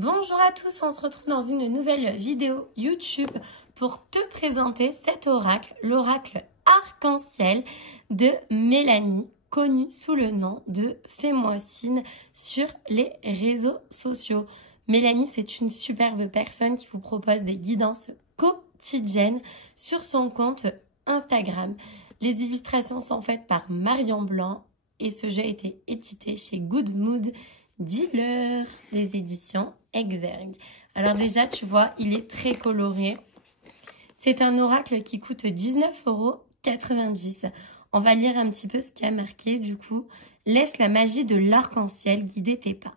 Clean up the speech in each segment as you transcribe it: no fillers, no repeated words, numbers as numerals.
Bonjour à tous, on se retrouve dans une nouvelle vidéo YouTube pour te présenter cet oracle, l'oracle arc-en-ciel de Mélanie, connue sous le nom de Fais-moi signe sur les réseaux sociaux. Mélanie, c'est une superbe personne qui vous propose des guidances quotidiennes sur son compte Instagram. Les illustrations sont faites par Marion Blanc et ce jeu a été édité chez Good Mood Dealer, les éditions Exergue. Alors déjà, tu vois, il est très coloré. C'est un oracle qui coûte 19,90 €. On va lire un petit peu ce qui a marqué. Du coup, laisse la magie de l'arc-en-ciel guider tes pas.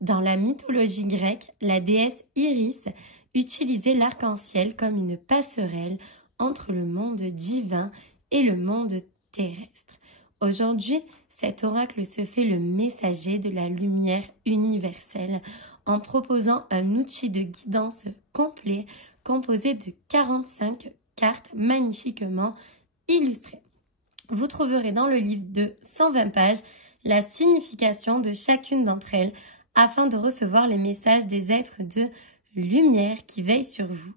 Dans la mythologie grecque, la déesse Iris utilisait l'arc-en-ciel comme une passerelle entre le monde divin et le monde terrestre. Aujourd'hui, cet oracle se fait le messager de la lumière universelle en proposant un outil de guidance complet composé de 45 cartes magnifiquement illustrées. Vous trouverez dans le livre de 120 pages la signification de chacune d'entre elles afin de recevoir les messages des êtres de lumière qui veillent sur vous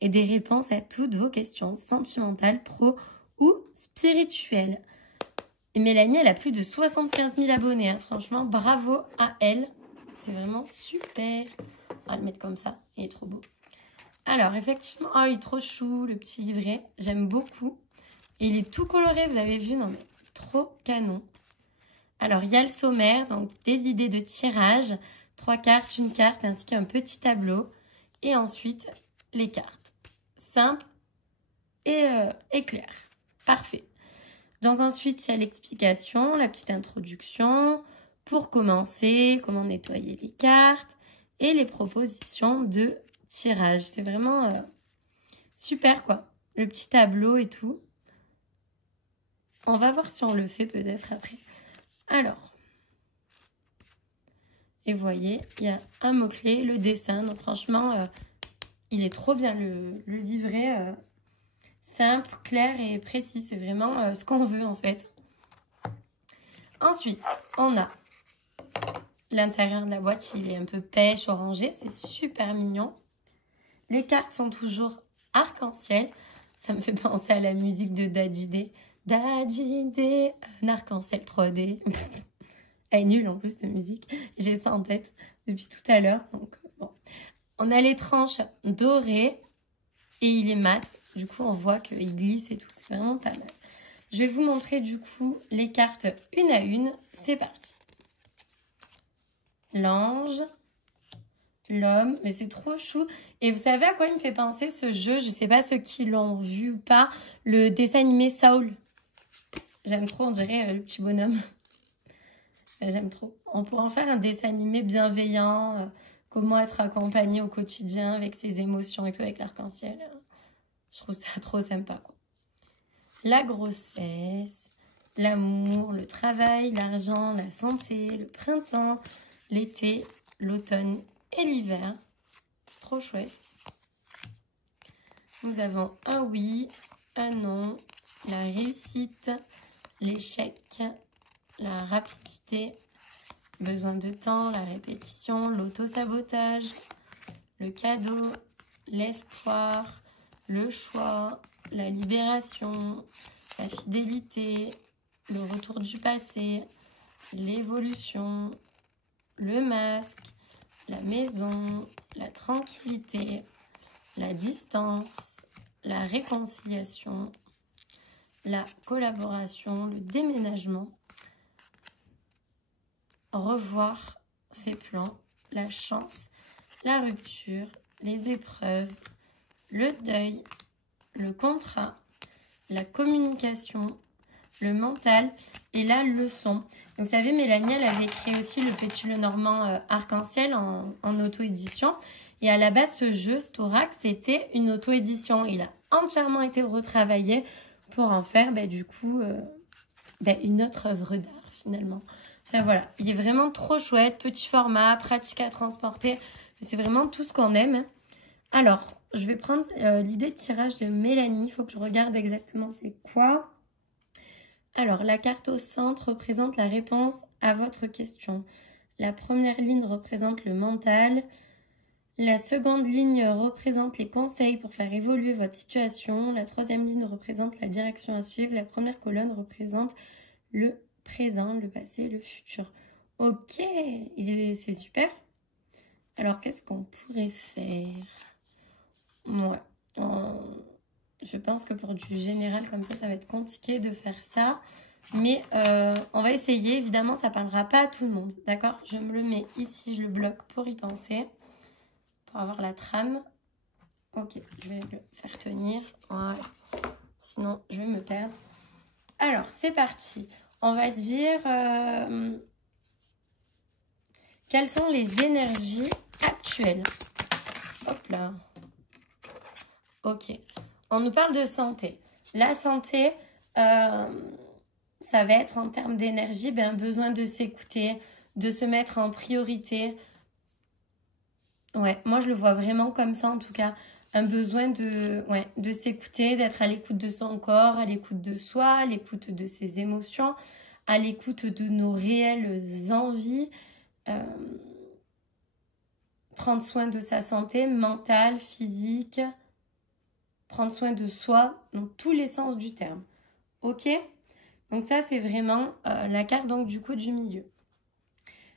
et des réponses à toutes vos questions sentimentales, pro ou spirituelles. Et Mélanie, elle a plus de 75 000 abonnés. Hein. Franchement, bravo à elle. C'est vraiment super. On va le mettre comme ça. Il est trop beau. Alors, effectivement, oh, il est trop chou, le petit livret. J'aime beaucoup. Et il est tout coloré, vous avez vu. Non, mais trop canon. Alors, il y a le sommaire, donc des idées de tirage. 3 cartes, une carte, ainsi qu'un petit tableau. Et ensuite, les cartes. Simple et clair. Parfait. Donc ensuite, il y a l'explication, la petite introduction, pour commencer, comment nettoyer les cartes et les propositions de tirage. C'est vraiment super quoi, le petit tableau et tout. On va voir si on le fait peut-être après. Alors, et vous voyez, il y a un mot-clé, le dessin. Donc franchement, il est trop bien le livret. Simple, clair et précis. C'est vraiment ce qu'on veut en fait. Ensuite, on a l'intérieur de la boîte. Il est un peu pêche, orangé. C'est super mignon. Les cartes sont toujours arc-en-ciel. Ça me fait penser à la musique de Dadjidé. Dadjidé, un arc-en-ciel 3D. Elle est nulle en plus de musique. J'ai ça en tête depuis tout à l'heure. Donc bon. On a les tranches dorées et il est mat. Du coup, on voit qu'il glisse et tout. C'est vraiment pas mal. Je vais vous montrer du coup les cartes une à une. C'est parti. L'ange, l'homme, mais c'est trop chou. Et vous savez à quoi il me fait penser ce jeu? Je sais pas ceux qui l'ont vu ou pas. Le dessin animé Saul. J'aime trop, on dirait le petit bonhomme. J'aime trop. On pourrait en faire un dessin animé bienveillant. Comment être accompagné au quotidien avec ses émotions et tout avec l'arc-en-ciel. Je trouve ça trop sympa, quoi. La grossesse, l'amour, le travail, l'argent, la santé, le printemps, l'été, l'automne et l'hiver. C'est trop chouette. Nous avons un oui, un non, la réussite, l'échec, la rapidité, besoin de temps, la répétition, l'auto-sabotage, le cadeau, l'espoir, le choix, la libération, la fidélité, le retour du passé, l'évolution, le masque, la maison, la tranquillité, la distance, la réconciliation, la collaboration, le déménagement, revoir ses plans, la chance, la rupture, les épreuves, le deuil, le contrat, la communication, le mental et la leçon. Vous savez, Mélanie, elle avait créé aussi le Petit Lenormand arc-en-ciel en auto-édition. Et à la base, ce jeu, cet oracle, c'était une auto-édition. Il a entièrement été retravaillé pour en faire, du coup, une autre œuvre d'art, finalement. Enfin, voilà, il est vraiment trop chouette, petit format, pratique à transporter. C'est vraiment tout ce qu'on aime. Alors, je vais prendre l'idée de tirage de Mélanie. Il faut que je regarde exactement c'est quoi. Alors, la carte au centre représente la réponse à votre question. La première ligne représente le mental. La seconde ligne représente les conseils pour faire évoluer votre situation. La troisième ligne représente la direction à suivre. La première colonne représente le présent, le passé, le futur. Ok, c'est super. Alors, qu'est-ce qu'on pourrait faire? Ouais, je pense que pour du général comme ça va être compliqué de faire ça. Mais on va essayer. Évidemment, ça ne parlera pas à tout le monde. D'accord? Je me le mets ici, je le bloque pour y penser. Pour avoir la trame. Ok, je vais le faire tenir. Voilà. Sinon, je vais me perdre. Alors, c'est parti. On va dire... quelles sont les énergies actuelles? Hop là. Ok. On nous parle de santé. La santé, ça va être en termes d'énergie, besoin de s'écouter, de se mettre en priorité. Ouais, moi je le vois vraiment comme ça en tout cas. Un besoin de s'écouter, d'être à l'écoute de son corps, à l'écoute de soi, à l'écoute de ses émotions, à l'écoute de nos réelles envies. Prendre soin de sa santé mentale, physique, prendre soin de soi dans tous les sens du terme. Ok? Donc ça, c'est vraiment la carte donc, du coup du milieu.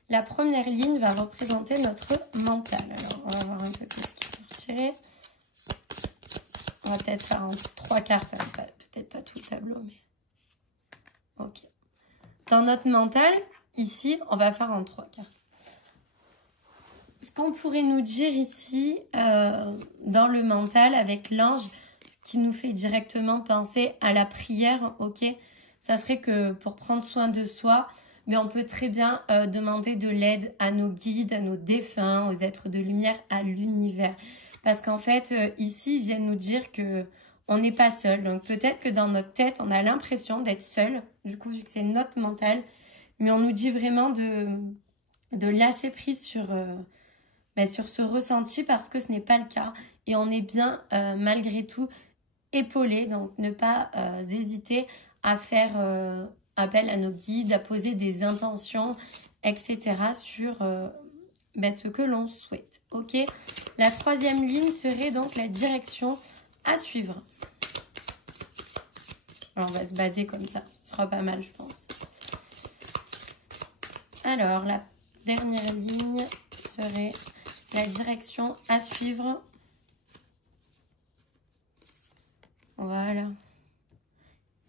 La première ligne va représenter notre mental. Alors, on va voir un peu ce qui sortirait. On va peut-être faire en 3 cartes. Peut-être pas tout le tableau, mais... Ok. Dans notre mental, ici, on va faire en 3 cartes. Ce qu'on pourrait nous dire ici, dans le mental, avec l'ange, qui nous fait directement penser à la prière, ok? Ça serait que pour prendre soin de soi, mais on peut très bien demander de l'aide à nos guides, à nos défunts, aux êtres de lumière, à l'univers. Parce qu'en fait, ici, ils viennent nous dire que on n'est pas seul. Donc peut-être que dans notre tête, on a l'impression d'être seul, du coup, vu que c'est notre mental. Mais on nous dit vraiment de lâcher prise sur ce ressenti parce que ce n'est pas le cas. Et on est bien, malgré tout, épaulé. Donc ne pas hésiter à faire appel à nos guides, à poser des intentions, etc. sur ce que l'on souhaite. Ok. La troisième ligne serait donc la direction à suivre. Alors on va se baser comme ça. Ce sera pas mal, je pense. Alors la dernière ligne serait la direction à suivre. Voilà.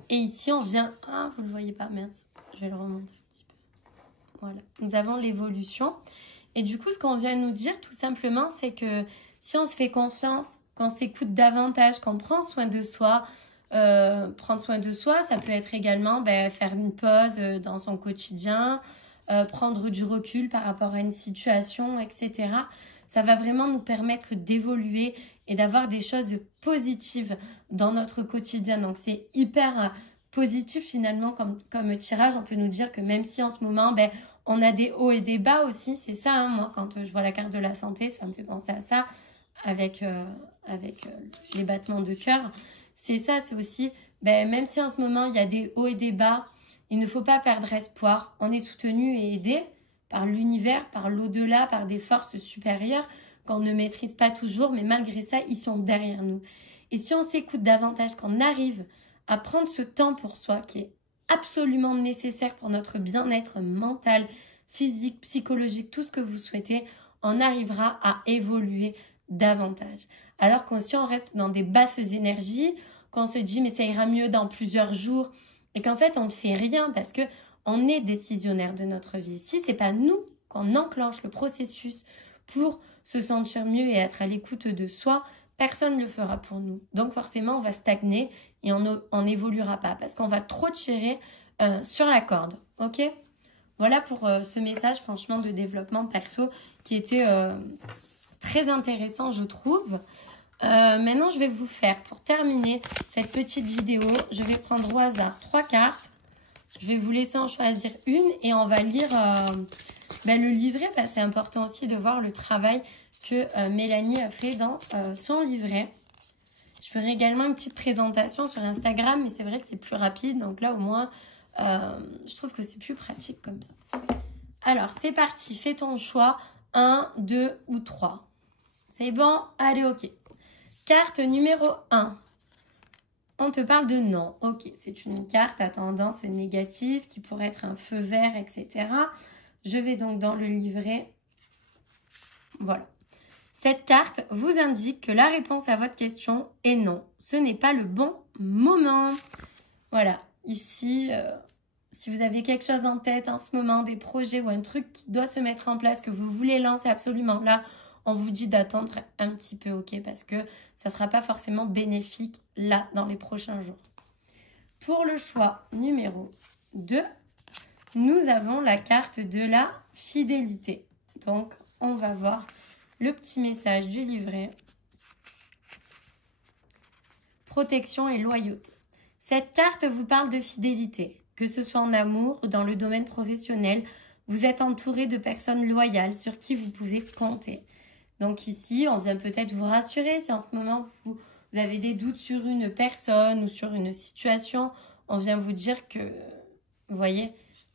Et ici, on vient... Ah, vous ne le voyez pas, mince. Je vais le remonter un petit peu. Voilà. Nous avons l'évolution. Et du coup, ce qu'on vient nous dire, tout simplement, c'est que si on se fait confiance, qu'on s'écoute davantage, qu'on prend soin de soi, prendre soin de soi, ça peut être également faire une pause dans son quotidien, prendre du recul par rapport à une situation, etc. Ça va vraiment nous permettre d'évoluer et d'avoir des choses positives dans notre quotidien. Donc, c'est hyper positif finalement comme tirage. On peut nous dire que même si en ce moment, on a des hauts et des bas aussi. C'est ça, hein, moi, quand je vois la carte de la santé, ça me fait penser à ça avec les battements de cœur. C'est ça, c'est aussi, même si en ce moment, il y a des hauts et des bas, il ne faut pas perdre espoir. On est soutenu et aidé par l'univers, par l'au-delà, par des forces supérieures qu'on ne maîtrise pas toujours, mais malgré ça, ils sont derrière nous. Et si on s'écoute davantage, qu'on arrive à prendre ce temps pour soi qui est absolument nécessaire pour notre bien-être mental, physique, psychologique, tout ce que vous souhaitez, on arrivera à évoluer davantage. Alors que si on reste dans des basses énergies, qu'on se dit mais ça ira mieux dans plusieurs jours, et qu'en fait on ne fait rien parce que on est décisionnaire de notre vie. Si c'est pas nous qu'on enclenche le processus pour se sentir mieux et être à l'écoute de soi, personne ne le fera pour nous. Donc forcément, on va stagner et on n'évoluera pas parce qu'on va trop tirer sur la corde. Ok ? Voilà pour ce message, franchement, de développement perso qui était très intéressant, je trouve. Maintenant, je vais vous faire, pour terminer cette petite vidéo, je vais prendre au hasard 3 cartes. Je vais vous laisser en choisir une et on va lire le livret. C'est important aussi de voir le travail que Mélanie a fait dans son livret. Je ferai également une petite présentation sur Instagram, mais c'est vrai que c'est plus rapide. Donc là, au moins, je trouve que c'est plus pratique comme ça. Alors, c'est parti. Fais ton choix. 1, 2 ou 3. C'est bon? Allez, ok. Carte numéro 1. On te parle de non. Ok, c'est une carte à tendance négative qui pourrait être un feu vert, etc. Je vais donc dans le livret. Voilà. Cette carte vous indique que la réponse à votre question est non. Ce n'est pas le bon moment. Voilà. Ici, si vous avez quelque chose en tête en ce moment, des projets ou un truc qui doit se mettre en place, que vous voulez lancer absolument là, on vous dit d'attendre un petit peu, ok? Parce que ça ne sera pas forcément bénéfique là, dans les prochains jours. Pour le choix numéro 2, nous avons la carte de la fidélité. Donc, on va voir le petit message du livret. Protection et loyauté. Cette carte vous parle de fidélité. Que ce soit en amour ou dans le domaine professionnel, vous êtes entouré de personnes loyales sur qui vous pouvez compter. Donc ici, on vient peut-être vous rassurer si en ce moment vous avez des doutes sur une personne ou sur une situation. On vient vous dire que, vous voyez,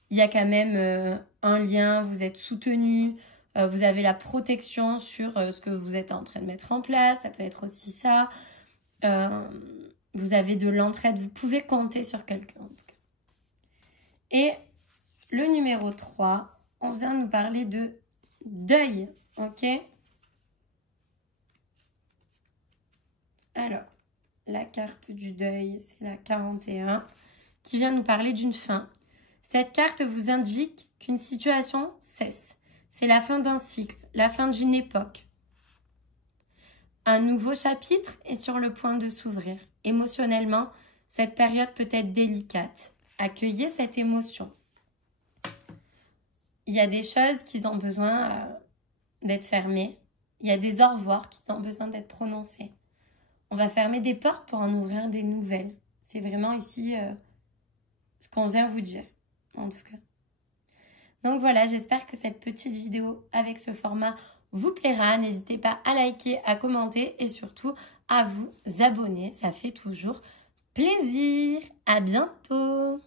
il y a quand même un lien, vous êtes soutenu, vous avez la protection sur ce que vous êtes en train de mettre en place. Ça peut être aussi ça. Vous avez de l'entraide, vous pouvez compter sur quelqu'un en tout cas. Et le numéro 3, on vient nous parler de deuil, ok? Alors, la carte du deuil, c'est la 41, qui vient nous parler d'une fin. Cette carte vous indique qu'une situation cesse. C'est la fin d'un cycle, la fin d'une époque. Un nouveau chapitre est sur le point de s'ouvrir. Émotionnellement, cette période peut être délicate. Accueillez cette émotion. Il y a des choses qui ont besoin d'être fermées. Il y a des au revoir qui ont besoin d'être prononcés. On va fermer des portes pour en ouvrir des nouvelles. C'est vraiment ici ce qu'on vient vous dire, en tout cas. Donc voilà, j'espère que cette petite vidéo avec ce format vous plaira. N'hésitez pas à liker, à commenter et surtout à vous abonner. Ça fait toujours plaisir. À bientôt.